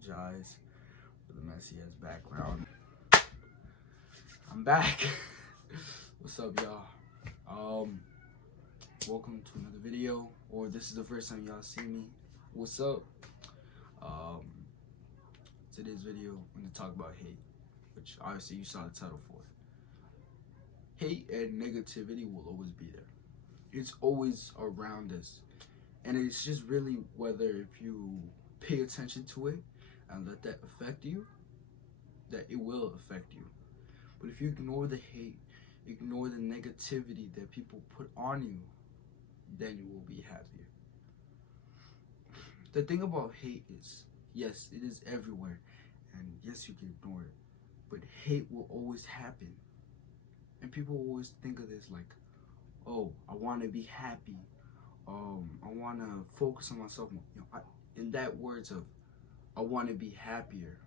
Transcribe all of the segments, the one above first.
apologize for the messy ass background. I'm back. What's up, y'all? Welcome to another video, or this is the first time y'all see me. What's up? Today's video, I'm gonna talk about hate, which obviously you saw the title for it. Hate and negativity will always be there. It's always around us. And it's just really whether if you pay attention to it and let that affect you, that it will affect you. But if you ignore the hate, ignore the negativity that people put on you, then you will be happier. The thing about hate is, yes, it is everywhere. And yes, you can ignore it. But hate will always happen. And people always think of this like, oh, I want to be happy. I want to focus on myself. In that words of, I want to be happier.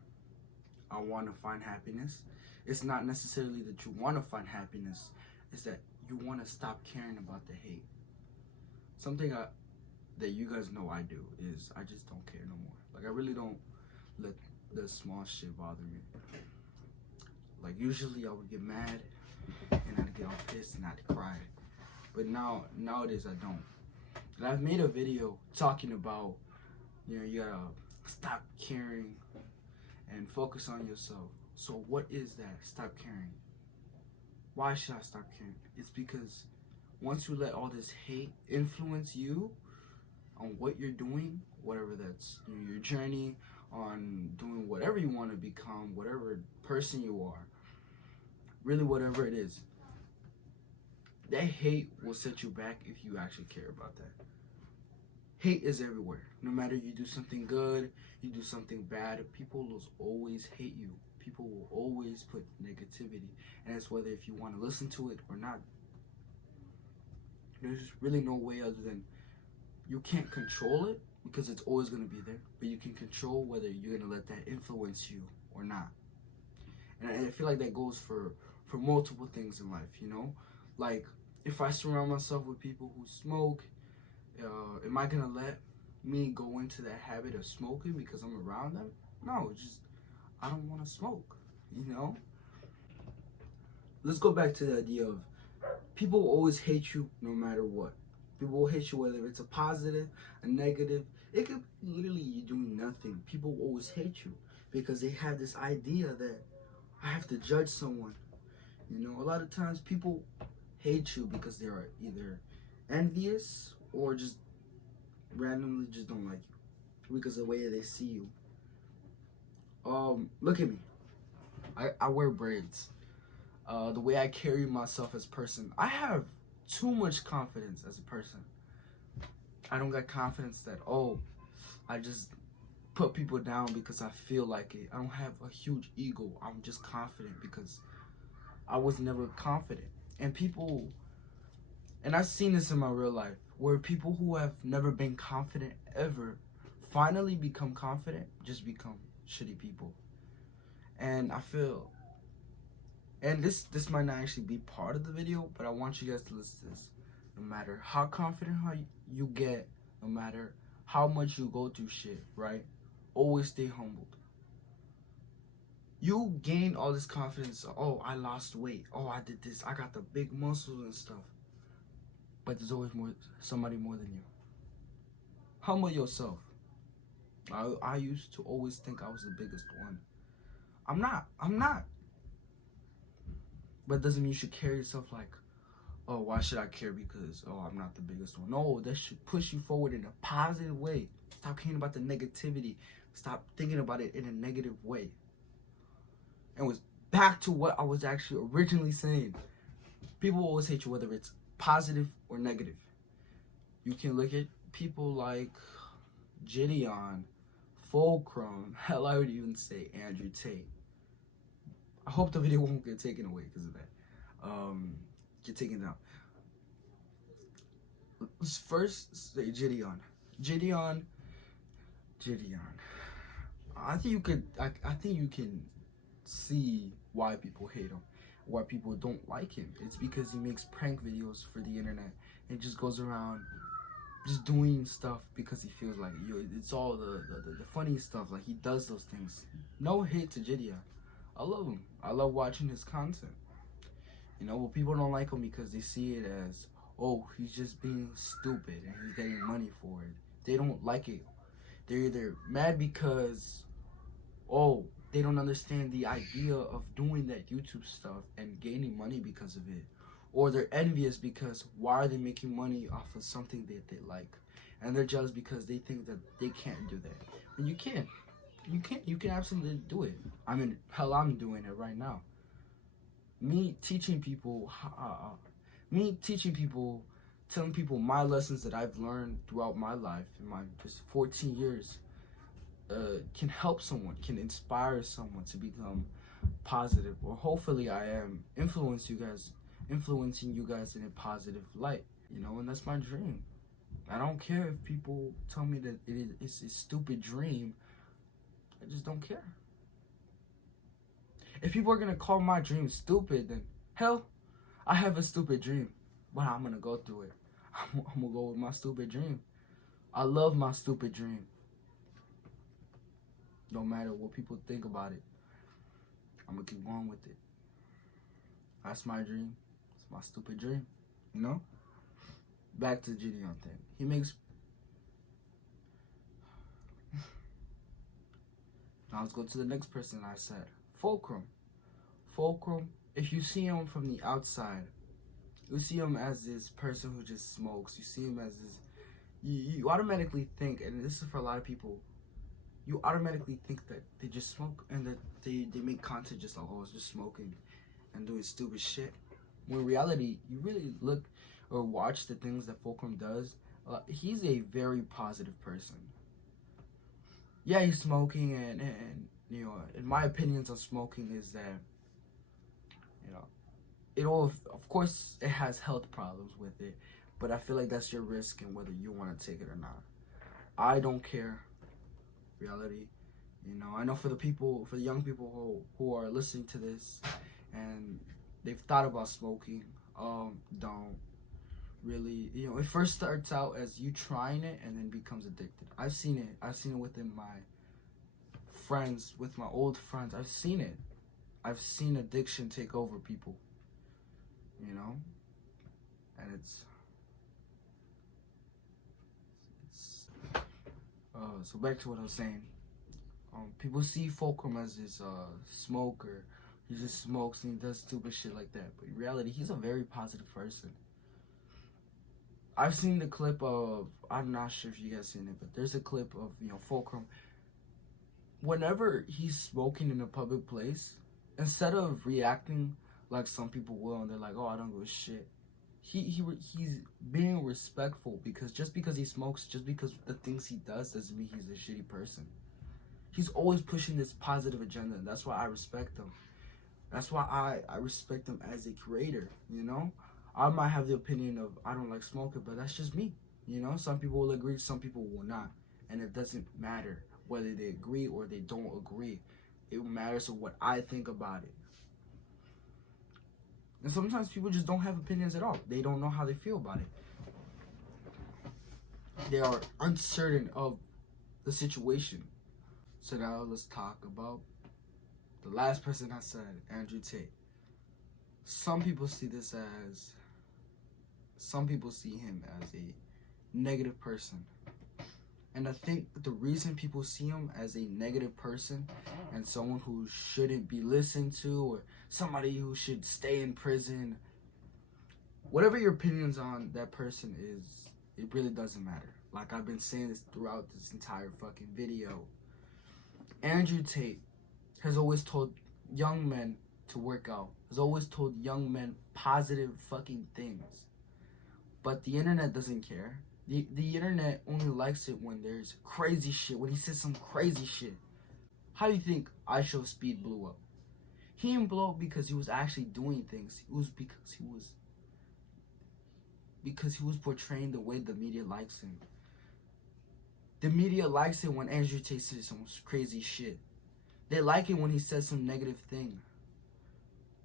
I want to find happiness. It's not necessarily that you want to find happiness. It's that you want to stop caring about the hate. Something that you guys know I do is I just don't care no more. Like, I really don't let the small shit bother me. Like, usually I would get mad and I'd get all pissed and I'd cry. But nowadays I don't. And I've made a video talking about, you gotta stop caring and focus on yourself. So what is that? Stop caring. Why should I stop caring? It's because once you let all this hate influence you on what you're doing, whatever that's your journey on doing whatever you want to become, whatever person you are, really whatever it is, that hate will set you back if you actually care about that. Hate is everywhere. No matter you do something good, you do something bad, people will always hate you. People will always put negativity. And it's whether if you want to listen to it or not. There's really no way other than you can't control it because it's always going to be there. But you can control whether you're going to let that influence you or not. And I feel like that goes for multiple things in life, Like, if I surround myself with people who smoke, am I gonna let me go into that habit of smoking because I'm around them? No, just I don't want to smoke, Let's go back to the idea of people will always hate you no matter what. People will hate you whether it's a positive, a negative. It could be literally you doing nothing. People will always hate you because they have this idea that I have to judge someone. A lot of times people hate you because they are either envious or just randomly just don't like you because of the way they see you. Look at me. I wear braids. The way I carry myself as a person, I have too much confidence as a person. I don't got confidence that, I just put people down because I feel like it. I don't have a huge ego. I'm just confident because I was never confident. And I've seen this in my real life, where people who have never been confident ever finally become confident, just become shitty people. And I feel, and this might not actually be part of the video, but I want you guys to listen to this. No matter how confident you get, no matter how much you go through shit, right? Always stay humbled. You gain all this confidence. Oh, I lost weight. Oh, I did this. I got the big muscles and stuff. But there's always somebody more than you. Humble yourself. I used to always think I was the biggest one. I'm not. But it doesn't mean you should carry yourself like, oh, why should I care because, I'm not the biggest one. No, that should push you forward in a positive way. Stop caring about the negativity. Stop thinking about it in a negative way. And was back to what I was actually originally saying. People always hate you whether it's positive or negative. You can look at people like Gideon, Fulcrum, hell, I would even say Andrew Tate. I hope the video won't get taken away because of that. Get taken down. Let's first say Gideon. I think you can see why people hate him, why people don't like him. It's because he makes prank videos for the internet and just goes around just doing stuff because he feels like it's all the funny stuff. Like he does those things. No hate to Jidia. I love him. I love watching his content. You know, but people don't like him because they see it as, oh, he's just being stupid and he's getting money for it. They don't like it. They're either mad because, oh, they don't understand the idea of doing that YouTube stuff and gaining money because of it. Or they're envious because why are they making money off of something that they like? And they're jealous because they think that they can't do that. And you can. You can. You can absolutely do it. I mean, hell, I'm doing it right now. Me teaching people, telling people my lessons that I've learned throughout my life in my just 14 years can help someone, can inspire someone to become positive, or hopefully I am influencing you guys in a positive light, you know, and that's my dream. I don't care if people tell me that it's a stupid dream. I just don't care. If people are gonna call my dream stupid, then hell, I have a stupid dream, but I'm gonna go through it. I'm gonna go with my stupid dream. I love my stupid dream. No matter what people think about it, I'm gonna keep going with it. That's my dream. It's my stupid dream. You know? Back to the Gideon thing. He makes... Now let's go to the next person I said. Fulcrum. Fulcrum, if you see him from the outside, you see him as this person who just smokes. You see him as this... You automatically think, and this is for a lot of people, you automatically think that they just smoke and that they make content just like, oh, it's just smoking and doing stupid shit. When in reality, you really look or watch the things that Fulcrum does, he's a very positive person. Yeah, he's smoking, and you know, in my opinions on smoking is that, you know, it all, of course, it has health problems with it, but I feel like that's your risk and whether you want to take it or not. I don't care. Reality, you know, I know for the young people who are listening to this and they've thought about smoking, don't really, you know, it first starts out as you trying it and then becomes addicted. I've seen it within my friends, with my old friends. I've seen addiction take over people, you know, and it's so back to what I was saying. People see Fulcrum as this smoker. He just smokes and he does stupid shit like that. But in reality, he's a very positive person. I've seen the clip of, I'm not sure if you guys seen it, but there's a clip of, you know, Fulcrum. Whenever he's smoking in a public place, instead of reacting like some people will and they're like, oh, I don't give a shit, he's being respectful, because just because he smokes, just because the things he does doesn't mean he's a shitty person. He's always pushing this positive agenda, and that's why I respect him. That's why I respect him as a creator, you know? I might have the opinion of I don't like smoking, but that's just me, you know? Some people will agree, some people will not, and it doesn't matter whether they agree or they don't agree. It matters of what I think about it. And sometimes people just don't have opinions at all. They don't know how they feel about it. They are uncertain of the situation. So now let's talk about the last person I said, Andrew Tate. Some people see him as a negative person. And I think the reason people see him as a negative person and someone who shouldn't be listened to, or somebody who should stay in prison, whatever your opinions on that person is, it really doesn't matter. Like I've been saying this throughout this entire fucking video. Andrew Tate has always told young men to work out, has always told young men positive fucking things. But the internet doesn't care. The internet only likes it when there's crazy shit, when he says some crazy shit. How do you think IShowSpeed blew up? He didn't blow up because he was actually doing things. It was because he was portraying the way the media likes him. The media likes it when Andrew Tate says some crazy shit. They like it when he says some negative thing.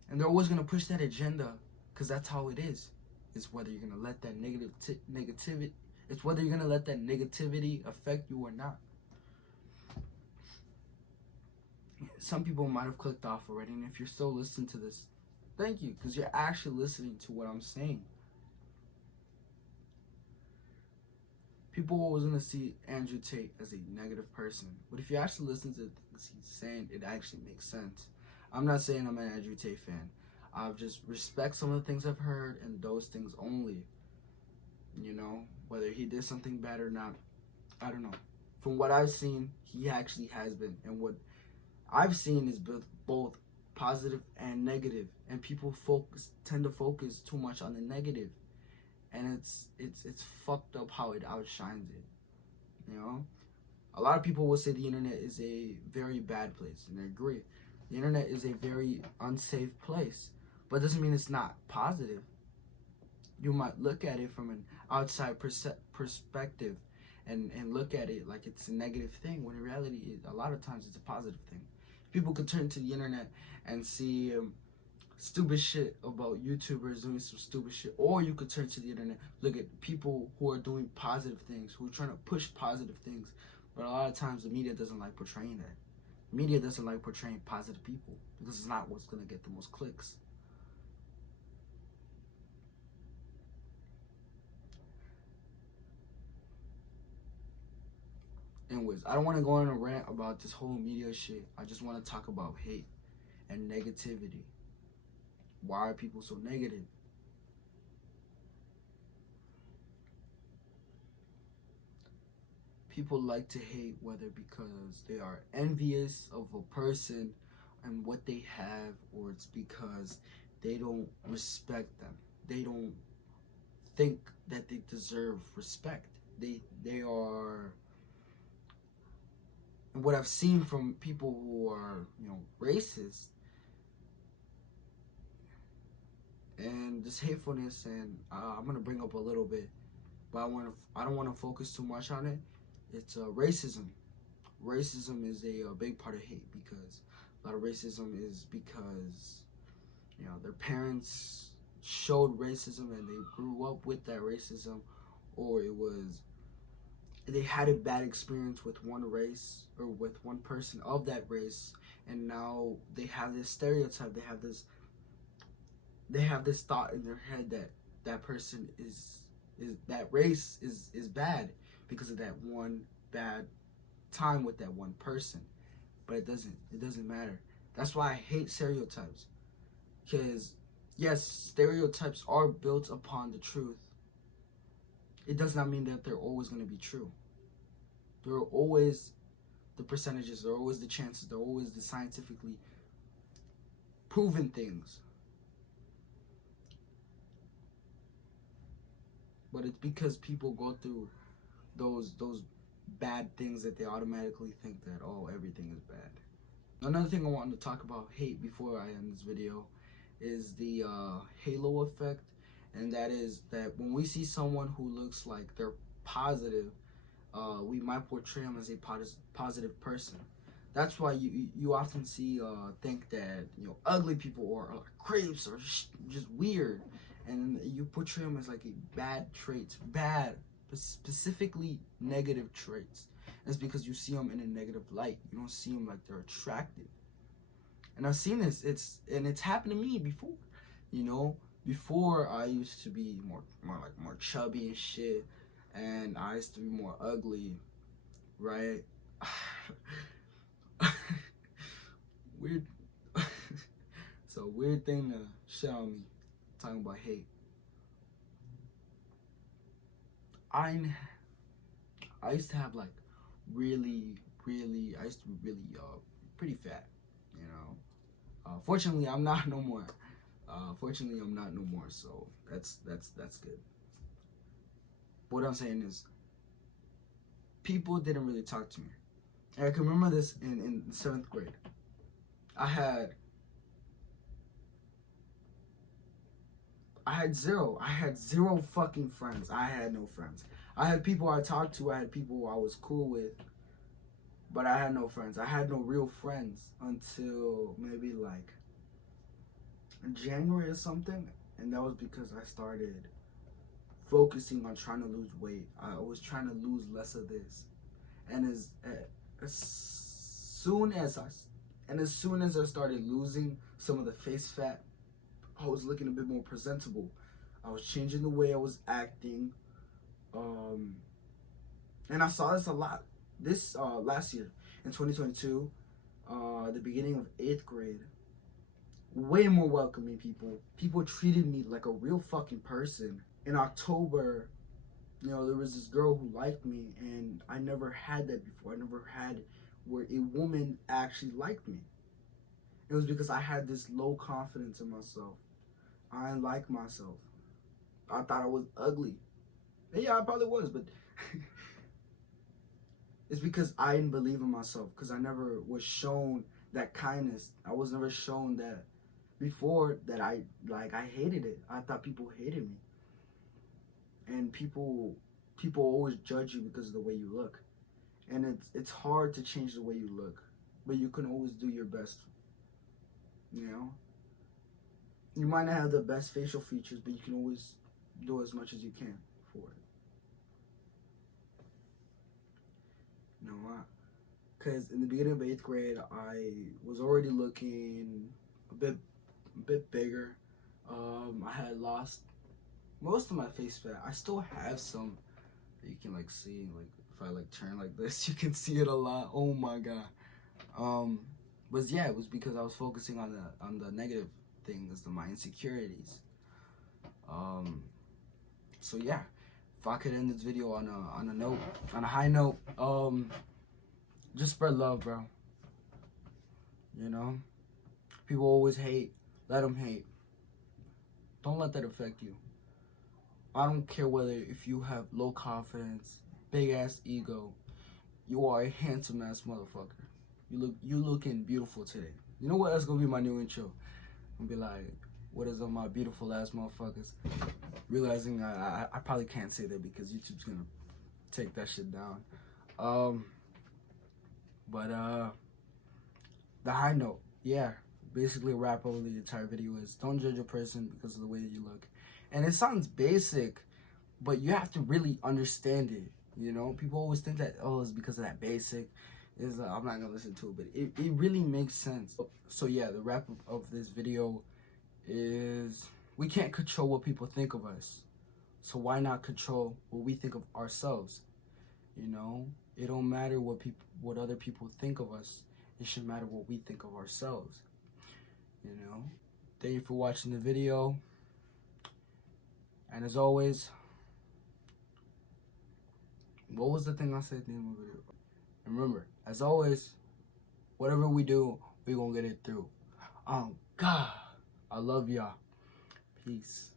And they're always going to push that agenda because that's how it is. It's whether you're going to let that negativity It's whether you're gonna let that negativity affect you or not. Some people might have clicked off already, and if you're still listening to this, thank you, because you're actually listening to what I'm saying. People are always gonna see Andrew Tate as a negative person, but if you actually listen to things he's saying, it actually makes sense. I'm not saying I'm an Andrew Tate fan. I just respect some of the things I've heard, and those things only. You know, whether he did something bad or not, I don't know. From what I've seen, he actually has been, and what I've seen is both positive and negative, and people tend to focus too much on the negative, and it's fucked up how it outshines it. You know, a lot of people will say the internet is a very bad place, and I agree. The internet is a very unsafe place, but it doesn't mean it's not positive. You might look at it from an outside perspective and look at it like it's a negative thing, when in reality, a lot of times it's a positive thing. People could turn to the internet and see stupid shit about YouTubers doing some stupid shit, or you could turn to the internet, look at people who are doing positive things, who are trying to push positive things. But a lot of times the media doesn't like portraying that. The media doesn't like portraying positive people because it's not what's going to get the most clicks. Anyways, I don't want to go on a rant about this whole media shit. I just want to talk about hate and negativity. Why are people so negative? People like to hate, whether because they are envious of a person and what they have, or it's because they don't respect them. They don't think that they deserve respect. They are, and what I've seen from people who are, racist, and this hatefulness, and I'm gonna bring up a little bit, but I don't want to focus too much on it. It's racism. Racism is a big part of hate, because a lot of racism is because their parents showed racism and they grew up with that racism, or they had a bad experience with one race or with one person of that race, and now they have this stereotype. They have this thought in their head that that person is that race is bad because of that one bad time with that one person. But it doesn't matter. That's why I hate stereotypes, because yes, stereotypes are built upon the truth. It does not mean that they're always going to be true. There are always the percentages, there are always the chances, there are always the scientifically proven things. But it's because people go through those bad things that they automatically think that, oh, everything is bad. Another thing I wanted to talk about hate before I end this video is the halo effect, and that is that when we see someone who looks like they're positive, we might portray them as a positive person. That's why you often think that ugly people or creeps or just weird, and you portray them as like a bad traits, specifically negative traits. It's because you see them in a negative light. You don't see them like they're attractive. And I've seen this. It's happened to me before. Before I used to be more chubby and shit, and I used to be more ugly, right? Weird. So weird thing to shit on me, talking about hate. I used to have like really, I used to be really pretty fat, Fortunately, I'm not no more. So that's good. What I'm saying is, people didn't really talk to me. And I can remember this in 7th grade. I had zero fucking friends. I had no friends. I had people I talked to, I had people I was cool with, but I had no friends. I had no real friends until maybe like January or something, and that was because I started focusing on trying to lose weight. I was trying to lose less of this, and as soon as I started losing some of the face fat, I was looking a bit more presentable. I was changing the way I was acting, and I saw this a lot. This last year in 2022, the beginning of 8th grade, way more welcoming people. People treated me like a real fucking person. In October, you know, there was this girl who liked me, and I never had that before. I never had where a woman actually liked me. It was because I had this low confidence in myself. I didn't like myself. I thought I was ugly. And yeah, I probably was, but it's because I didn't believe in myself, because I never was shown that kindness. I was never shown that before, that I hated it. I thought people hated me. And people always judge you because of the way you look. And it's hard to change the way you look, but you can always do your best. You know? You might not have the best facial features, but you can always do as much as you can for it. You know why? Because in the beginning of 8th grade, I was already looking a bit bigger. I had lost most of my face fat. I still have some that you can like see. Like if I like turn like this, you can see it a lot. Oh my god. But yeah, it was because I was focusing on the negative things, my insecurities. So yeah, if I could end this video on a high note, just spread love, bro. You know, people always hate. Let them hate. Don't let that affect you. I don't care whether if you have low confidence, big ass ego. You are a handsome ass motherfucker. You looking beautiful today. You know what? That's gonna be my new intro. I'm gonna be like, what is on my beautiful ass motherfuckers? Realizing I probably can't say that because YouTube's gonna take that shit down. But the high note, yeah, basically wrap over the entire video is don't judge a person because of the way that you look. And it sounds basic, but you have to really understand it. You know, people always think that, oh, it's because of that basic. I'm not gonna listen to it, but it really makes sense. So yeah, the wrap of this video is we can't control what people think of us. So why not control what we think of ourselves? You know, it don't matter what other people think of us. It should matter what we think of ourselves. You know, thank you for watching the video. And as always, what was the thing I said at the end of the video? And remember, as always, whatever we do, we gonna get it through. God, I love y'all. Peace.